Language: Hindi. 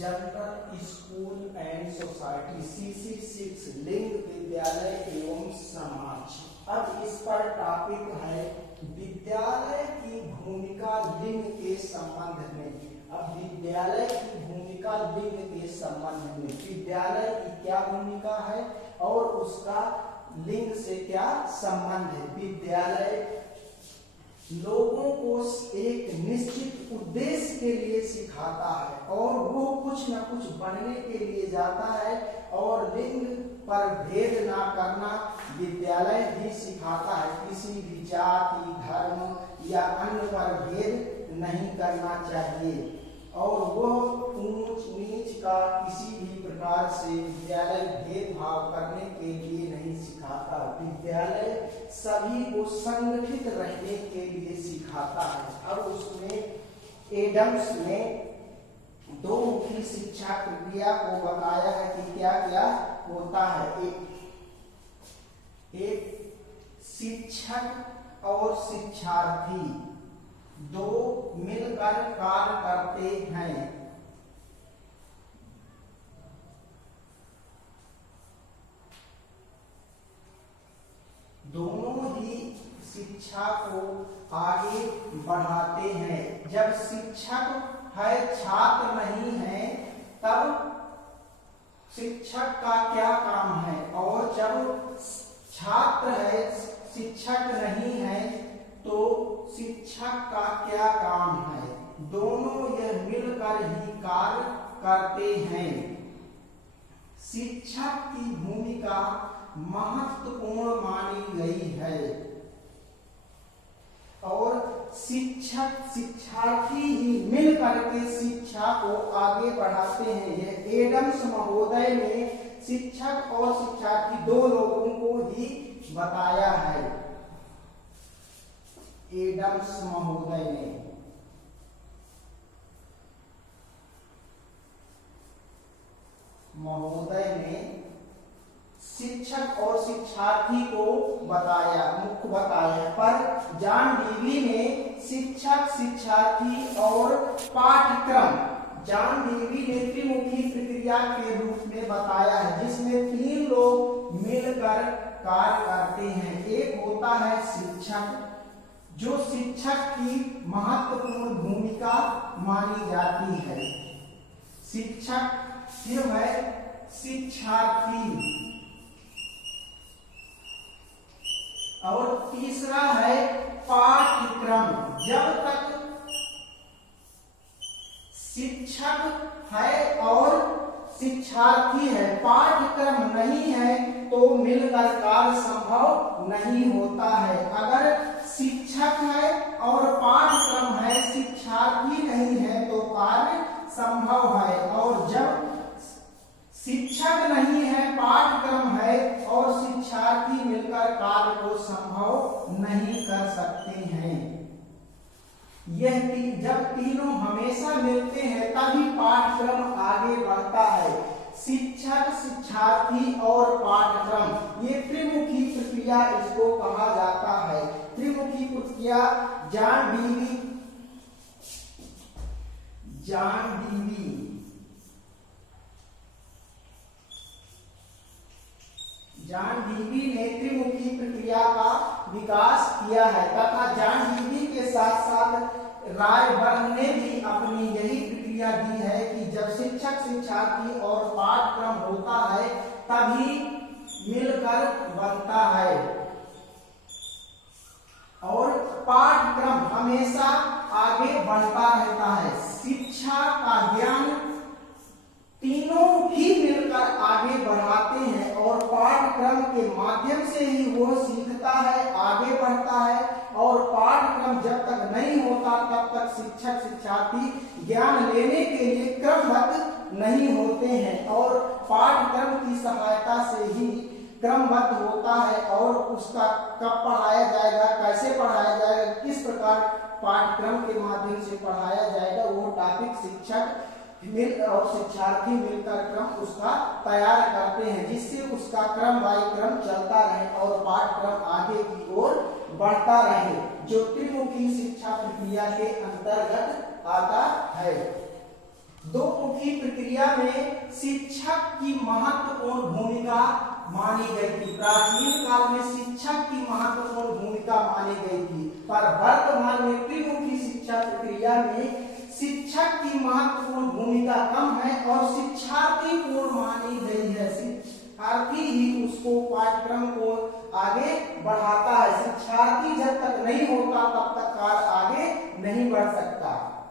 General school and society CC6 लिंग विद्यालय एवं समाज। अब इस पर टॉपिक है विद्यालय की भूमिका लिंग के संबंध में। अब विद्यालय की भूमिका लिंग के संबंध में, विद्यालय की क्या भूमिका है और उसका लिंग से क्या संबंध है। विद्यालय लोगों को एक निश्चित उद्देश्य के लिए सिखाता है और वो कुछ न कुछ बनने के लिए जाता है, और लिंग पर भेद ना करना विद्यालय भी सिखाता है। किसी भी जाति, धर्म या अन्य पर भेद नहीं करना चाहिए, और वह ऊंच नीच का किसी भी प्रकार से विद्यालय भेदभाव करने के लिए नहीं सिखाता। विद्यालय सभी को संगठित रहने के लिए सिखाता है। अब उसमें एडम्स ने दो मुखी शिक्षा प्रक्रिया को बताया है कि क्या क्या होता है। एक शिक्षक और शिक्षार्थी दो मिलकर कार्य करते हैं। दोनों ही शिक्षा को आगे बढ़ाते हैं। जब शिक्षक है, छात्र नहीं है, तब शिक्षक का क्या काम है, और जब छात्र है, शिक्षक नहीं है, तो शिक्षक का क्या काम है। दोनों यह मिलकर ही कार्य करते हैं। शिक्षक की भूमिका महत्वपूर्ण मानी गई है, और शिक्षक शिक्षार्थी ही मिल करके शिक्षा को आगे बढ़ाते हैं। यह एडम्स महोदय ने शिक्षक और शिक्षार्थी दो लोगों को ही बताया है। एडम्स महोदय ने शिक्षक और शिक्षार्थी को बताया, मुख्य बताया, पर जॉन डीवी ने शिक्षक, शिक्षार्थी और पाठ्यक्रम, जॉन डीवी ने त्रिमुखी प्रक्रिया के रूप में बताया है, जिसमें तीन लोग मिलकर कार्य करते हैं। एक होता है शिक्षक, जो शिक्षक की महत्वपूर्ण भूमिका मानी जाती है। शिक्षक फिर है शिक्षार्थी, और तीसरा है पाठ्यक्रम। जब तक शिक्षक है और शिक्षार्थी है, पाठ्यक्रम नहीं है, तो मिलकर कार्य संभव नहीं होता है। अगर शिक्षक है और पाठ्यक्रम है, शिक्षार्थी नहीं है, तो कार्य संभव है। और जब शिक्षक नहीं है, पाठ्यक्रम है, और शिक्षार्थी मिलकर कार्य को संभव नहीं कर सकते हैं। यह जब तीनों हमेशा मिलते हैं, तभी पाठ्यक्रम आगे बढ़ता है। शिक्षक, शिक्षार्थी और पाठ्यक्रम, ये त्रिमुखी प्रक्रिया इसको कहा जाता है। त्रिमुखी प्रक्रिया जॉन डीवी ने त्रिमुखी प्रक्रिया का विकास किया है, तथा जॉन डीवी के साथ साथ रायबर्ग ने भी अपनी यही प्रक्रिया दी है कि जब शिक्षक, शिक्षार्थी और पाठ्यक्रम होता है, तभी मिलकर बनता है, और पाठ्यक्रम हमेशा आगे बढ़ता रहता है। शिक्षा का ज्ञान तीनों ही मिलकर आगे बढ़ाते हैं, और पाठ्यक्रम के माध्यम से ही वो सीखता है, आगे बढ़ता है। और पाठ्यक्रम जब तक नहीं होता, तब तक शिक्षक, शिक्षार्थी ज्ञान लेने के लिए क्रमबद्ध नहीं होते हैं, और पाठ्यक्रम की सहायता से ही क्रमबद्ध होता है। और उसका कब पढ़ाया जाएगा, कैसे पढ़ाया जाएगा, किस प्रकार पाठ्यक्रम के माध्यम से पढ़ाया जाएगा, वो टॉपिक शिक्षक और शिक्षार्थी मिलकर क्रम उसका तैयार करते हैं, जिससे उसका क्रम बाई क्रम चलता रहे और पाठ्यक्रम आगे की ओर बढ़ता रहे, जो त्रिमुखी शिक्षा प्रक्रिया के अंतर्गत आता है। दो मुखी प्रक्रिया में शिक्षक की महत्वपूर्ण भूमिका मानी गई थी। प्राचीन काल में शिक्षक की महत्वपूर्ण भूमिका मानी गई थी, पर वर्तमान में त्रिमुखी शिक्षा प्रक्रिया में शिक्षक की महत्वपूर्ण भूमिका कम है और शिक्षार्थी पूर्ण मानी गई है। शिक्षार्थी ही उसको पाठ्यक्रम को आगे बढ़ाता है। शिक्षार्थी जब तक नहीं होता तब तक कार्य आगे नहीं बढ़ सकता।